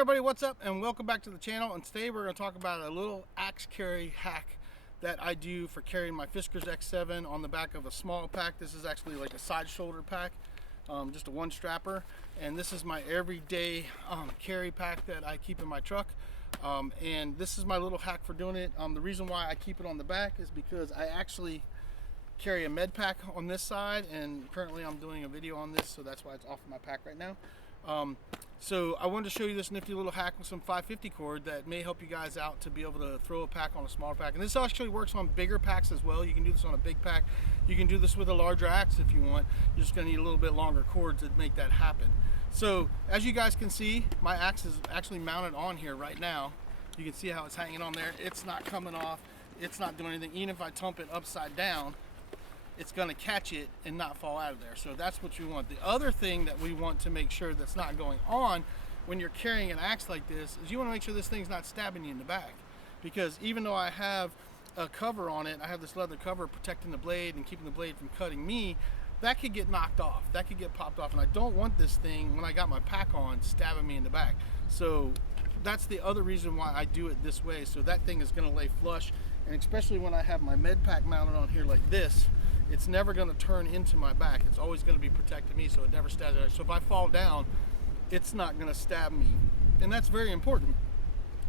everybody, what's up, and welcome back to the channel. And today we're going to talk about a little axe carry hack that I do for carrying my Fiskars X7 on the back of a small pack. This is actually like a side shoulder pack, just a one strapper, and this is my everyday carry pack that I keep in my truck. And this is my little hack for doing it. The reason why I keep it on the back is because I actually carry a med pack on this side, and currently I'm doing a video on this, so that's why it's off of my pack right now. So I wanted to show you this nifty little hack with some 550 cord that may help you guys out to be able to throw a pack on a smaller pack. And this actually works on bigger packs as well. You can do this on a big pack. You can do this with a larger axe if you want. You're just going to need a little bit longer cord to make that happen. So as you guys can see, my axe is actually mounted on here right now. You can see how it's hanging on there. It's not coming off. It's not doing anything. Even if I tump it upside down, it's going to catch it and not fall out of there. So that's what you want. The other thing that we want to make sure that's not going on when you're carrying an axe like this is you want to make sure this thing's not stabbing you in the back. Because even though I have a cover on it, I have this leather cover protecting the blade and keeping the blade from cutting me, that could get knocked off. That could get popped off. And I don't want this thing, when I got my pack on, stabbing me in the back. So that's the other reason why I do it this way. So that thing is going to lay flush. And especially when I have my med pack mounted on here like this, it's never going to turn into my back. It's always going to be protecting me, so it never stabs me. So if I fall down, it's not going to stab me. And that's very important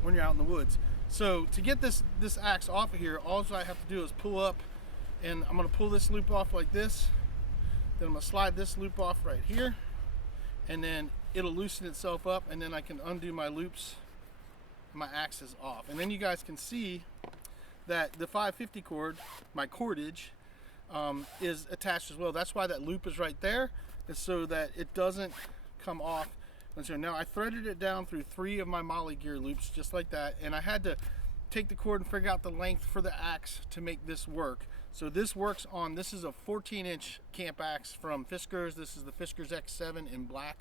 when you're out in the woods. So to get this axe off of here, all I have to do is pull up, and I'm going to pull this loop off like this. Then I'm going to slide this loop off right here, and then it'll loosen itself up, and then I can undo my loops. My axe is off. And then you guys can see that the 550 cord, my cordage, is attached as well. That's why that loop is right there, is so that it doesn't come off. And so now I threaded it down through 3 of my molly gear loops just like that, and I had to take the cord and figure out the length for the axe to make this work. So this works on, this is a 14-inch camp axe from Fiskars. This is the Fiskars X7 in black.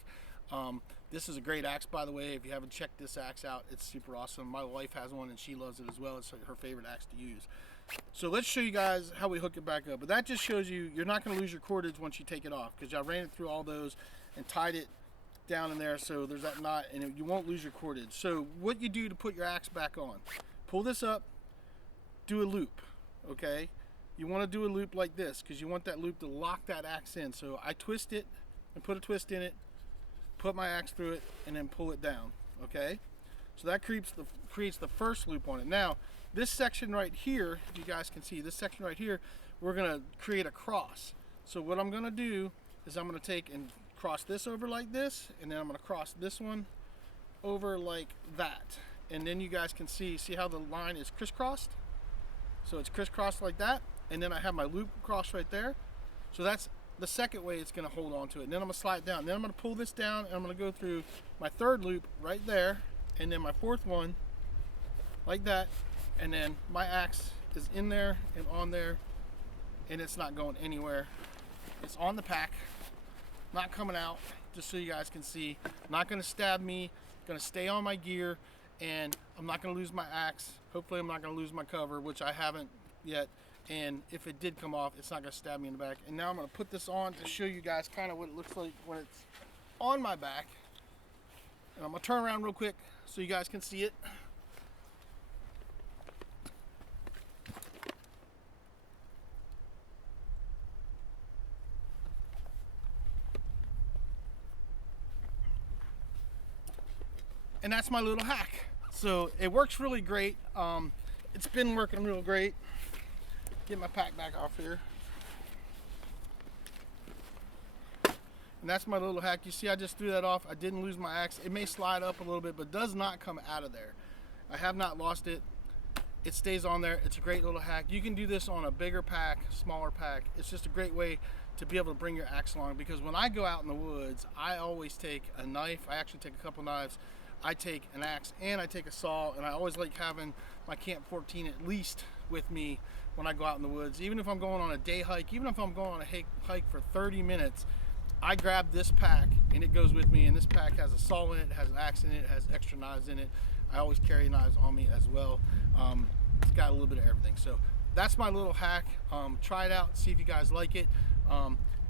This is a great axe, by the way. If you haven't checked this axe out, it's super awesome. My wife has one and she loves it as well. It's her favorite axe to use. So let's show you guys how we hook it back up. But that just shows you you're not going to lose your cordage once you take it off, because I ran it through all those and tied it down in there, so there's that knot, and you won't lose your cordage. So what you do to put your axe back on, pull this up, do a loop, okay? You want to do a loop like this because you want that loop to lock that axe in. So I twist it and put a twist in it, put my axe through it, and then pull it down, okay? So that creates the first loop on it. Now, this section right here, if you guys can see, this section right here, we're gonna create a cross. So what I'm gonna do is I'm gonna take and cross this over like this, and then I'm gonna cross this one over like that. And then you guys can see how the line is crisscrossed? So it's crisscrossed like that, and then I have my loop cross right there. So that's the second way it's gonna hold on to it. And then I'm gonna slide it down. Then I'm gonna pull this down, and I'm gonna go through my third loop right there, and then my fourth one like that, and then my axe is in there and on there, and it's not going anywhere. It's on the pack, not coming out, just so you guys can see. Not gonna stab me, gonna stay on my gear, and I'm not gonna lose my axe. Hopefully I'm not gonna lose my cover, which I haven't yet. And if it did come off, it's not gonna stab me in the back. And now I'm gonna put this on to show you guys kind of what it looks like when it's on my back. And I'm gonna turn around real quick so you guys can see it. And that's my little hack. So it works really great. It's been working real great. Get my pack back off here. And that's my little hack. You see, I just threw that off. I didn't lose my axe. It may slide up a little bit, but does not come out of there. I have not lost it. It stays on there. It's a great little hack. You can do this on a bigger pack, smaller pack. It's just a great way to be able to bring your axe along, because when I go out in the woods, I always take a knife. I actually take a couple knives. I take an axe and I take a saw, and I always like having my Camp 14 at least with me when I go out in the woods. Even if I'm going on a day hike, even if I'm going on a hike for 30 minutes, I grab this pack and it goes with me. And this pack has a saw in it, has an axe in it, has extra knives in it. I always carry knives on me as well. It's got a little bit of everything. So that's my little hack. Try it out, see if you guys like it.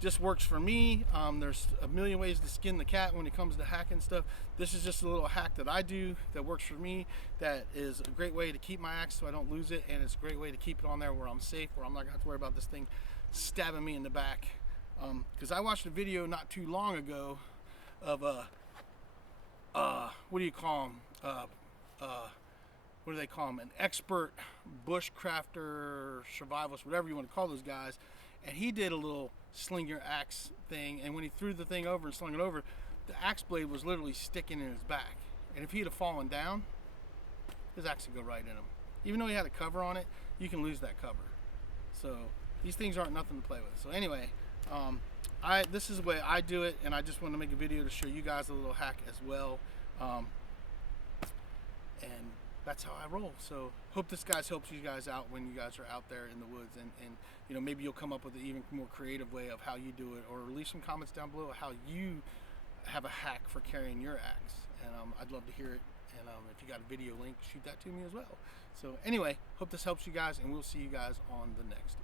Just works for me. There's a million ways to skin the cat when it comes to hacking stuff. This is just a little hack that I do that works for me, that is a great way to keep my axe so I don't lose it, and it's a great way to keep it on there where I'm safe, where I'm not gonna have to worry about this thing stabbing me in the back. Because I watched a video not too long ago of what do you call them? What do they call them? An expert bushcrafter, survivalist, whatever you want to call those guys. And he did a little sling your axe thing, and when he threw the thing over and slung it over, the axe blade was literally sticking in his back. And if he'd have fallen down, his axe would go right in him. Even though he had a cover on it, you can lose that cover. So these things aren't nothing to play with. So anyway, this is the way I do it, and I just wanted to make a video to show you guys a little hack as well. And that's how I roll. So hope this guys helps you guys out when you guys are out there in the woods, and you know, maybe you'll come up with an even more creative way of how you do it, or leave some comments down below how you have a hack for carrying your axe, and I'd love to hear it. And if you got a video link, shoot that to me as well. So anyway, hope this helps you guys, and we'll see you guys on the next